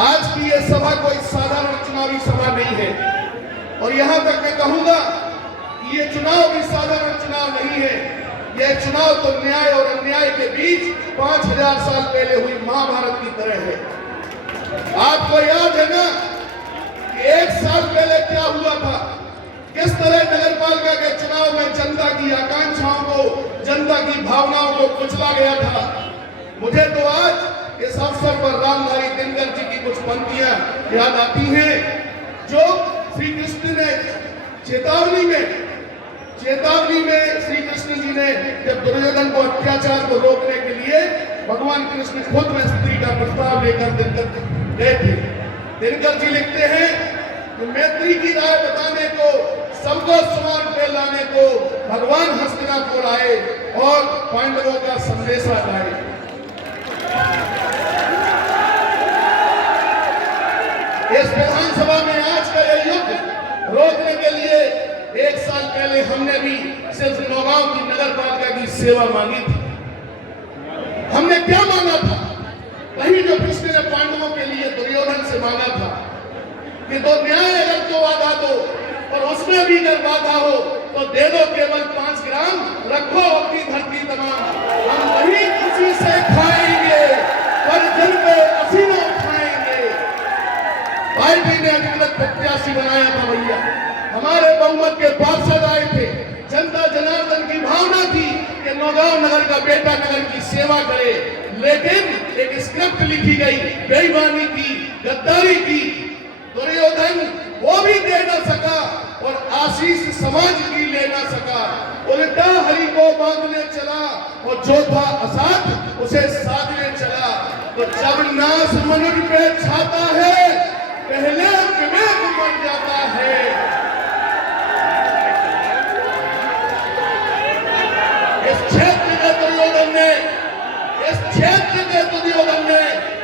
आज की ये सभा कोई साधारण चुनावी सभा नहीं है और यहां तक मैं कहूंगा कि ये चुनाव भी साधारण चुनाव नहीं है। यह चुनाव तो न्याय और अन्याय के बीच 5000 साल पहले हुई महाभारत की तरह है। आपको याद है ना कि 1 साल पहले क्या हुआ था, किस तरह नगरपालिका के चुनाव में जनता की आकांक्षाओं को, जनता की भावनाओं को कुचला गया था। मुझे तो आज इस अवसर पर रामधारी दिनकर जी की कुछ पंक्तियां याद आती हैं जो श्री कृष्ण ने चेतावनी में श्री कृष्ण जी ने जब दुर्योधन को अत्याचार को रोकने के लिए भगवान कृष्ण खुद में स्त्री का प्रस्ताव लेकर दिनकर गए थे। दिनकर जी लिखते हैं कि मैत्री की राय बताने को, सबको समान पे लाने को भगवान हस्तिनापुर आए और पांडवों का संदेशा लाए। इस विधानसभा में आज का यह युद्ध रोकने के लिए 1 साल पहले हमने भी सिर्फ नौगांव की नगरपालिका की सेवा मांगी थी। हमने क्या मांगा था? वही जो कृष्ण ने पांडवों के लिए दुर्योधन से मांगा था कि तो न्याय अगर तो वादा दो और उसमें भी अगर बाधा हो तो दे दो केवल 5 ग्राम, रखो अपनी धरती तमाम। हम वही खुशी से खाएंगे पर जल पे पसीना उठाएंगे। पार्टी ने अधिकृत प्रत्याशी बनाया था भैया, हमारे बहुमत के पार्षद आए थे। जनता जनार्दन की भावना थी कि नौगांव नगर का बेटा नगर की सेवा करे, लेकिन एक स्क्रिप्ट लिखी गई बेईमानी की, गद्दारी की। दुर्योधन वो भी दे न सका और आशीष समाज की ले न सका, उल्टा हरि को बांधने चला और जो था असाध उसे साधने चला। तो जब नाश मनुष्य पे छाता है पहले विवेक मर जाता है। इस क्षेत्र के दुर्योधन ने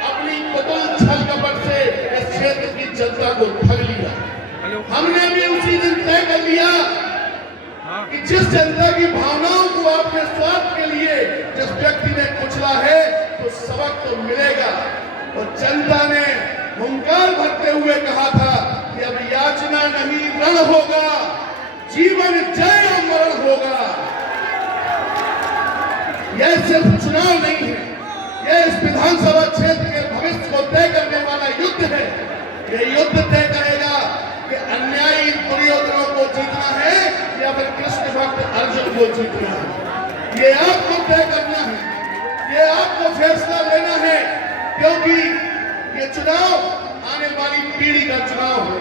अपनी कटुल छल कपट से इस क्षेत्र की जनता को ठग लिया। हमने भी उसी दिन तय कर लिया कि जिस जनता की भावनाओं को आपके स्वार्थ के लिए जिस व्यक्ति ने कुचला है तो सबक तो मिलेगा। और जनता ने हुंकार भरते हुए कहा था कि अब याचना नहीं रण होगा, जीवन जय और मरण होगा। यह सिर्फ चुनाव नहीं है, यह इस विधानसभा क्षेत्र के भविष्य को तय करने वाला युद्ध है। यह युद्ध तय करेगा कि अन्यायी दुर्योधनों को जीतना है या फिर कृष्ण भक्त अर्जुन को जीतना है। ये आपको तय करना है, ये आपको फैसला लेना है, क्योंकि ये चुनाव आने वाली पीढ़ी का चुनाव है।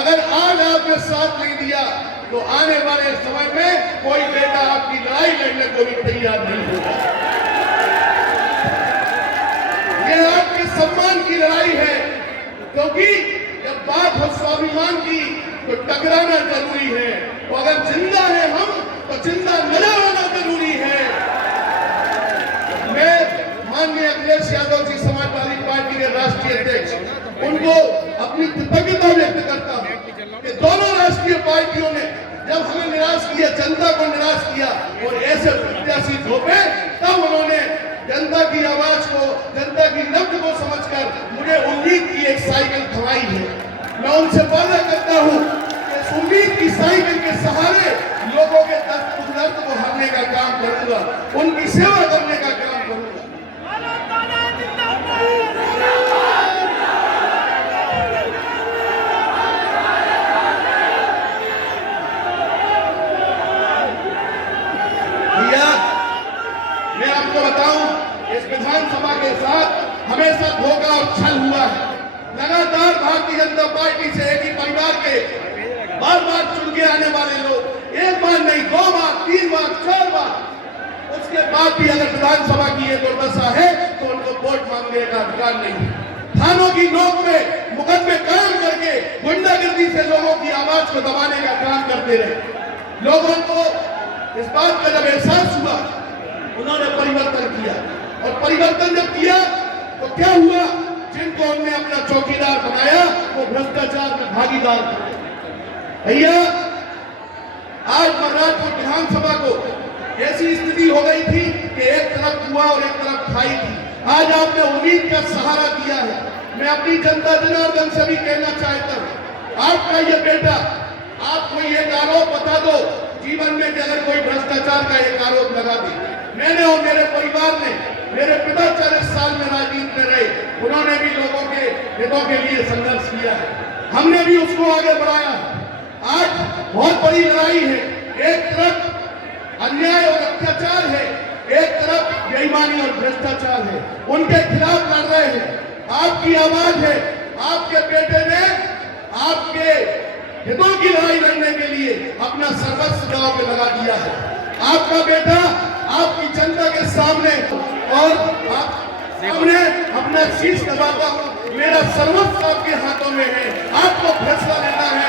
अगर आज आपने साथ नहीं दिया तो आने वाले समय में कोई बेटा आपकी लड़ाई लड़ने को भी तैयार नहीं होगा। ये आपके सम्मान की लड़ाई है, क्योंकि जब बात हो स्वाभिमान की तो टकराना जरूरी है। और अगर जिंदा है हम तो जिंदा नजर आना जरूरी है। मैं माननीय अखिलेश यादव जी समाजवादी पार्टी के राष्ट्रीय अध्यक्ष, उनको अपनी कृतज्ञता व्यक्त करता हूं कि दोनों राष्ट्रीय पार्टियों ने जब हमें निराश किया, जनता को निराश किया और ऐसे प्रत्याशी थोपे, तब उन्होंने जनता की आवाज को, जनता की नब्ज को समझकर मुझे उम्मीद की एक साइकिल थमाई है। मैं उनसे वादा करता हूं कि इस उम्मीद की साइकिल के सहारे लोगों के दर्द को हरने का काम करूंगा, उनकी सेवा करने का काम करूंगा। मैं आपको बताऊं, इस विधानसभा के साथ हमेशा धोखा और छल हुआ है। लगातार भारतीय जनता पार्टी से एक ही परिवार के बार बार चुन के आने वाले लोग, 1 बार नहीं 2 बार 3 बार 4 बार, उसके बाद भी अगर विधानसभा की ये दुर्दशा है तो उनको वोट मांगने का अधिकार नहीं है। थानों की नोक में मुकदमे कायम करके गुंडागर्दी से लोगों की आवाज को दबाने का काम करते रहे। लोगों को इस बात का जब एहसास हुआ, उन्होंने परिवर्तन किया और परिवर्तन जब किया तो क्या हुआ? जिनको हमने अपना चौकीदार बनाया वो भ्रष्टाचार में भागीदार थे। भैया आज महाराजपुर विधानसभा को ऐसी स्थिति हो गई थी कि एक तरफ कुआं और एक तरफ खाई थी। आज आपने उम्मीद का सहारा दिया है, मैं अपनी जनता जनार्दन से भी कहना चाहता हूँ, आपका ये बेटा, आप कोई एक आरोप बता दो जीवन में कि अगर कोई भ्रष्टाचार का एक आरोप लगा दी। मैंने और मेरे परिवार ने, मेरे पिता 40 साल में राजनीति में रहे, उन्होंने भी लोगों के हितों के लिए संघर्ष किया है, हमने भी उसको आगे बढ़ाया। आज बहुत बड़ी लड़ाई है, एक तरफ अन्याय और अत्याचार है, एक तरफ बेईमानी और भ्रष्टाचार है, उनके खिलाफ लड़ रहे हैं। आपकी आवाज है, आपके बेटे ने आपके हितों की लड़ाई लड़ने के लिए अपना सर्वस्व दांव पे लगा दिया है। आपका बेटा आपकी जनता के सामने और आप सामने अपना शीश दबाता हूं, मेरा सर्वस्व आपके हाथों में है, आपको फैसला लेना है।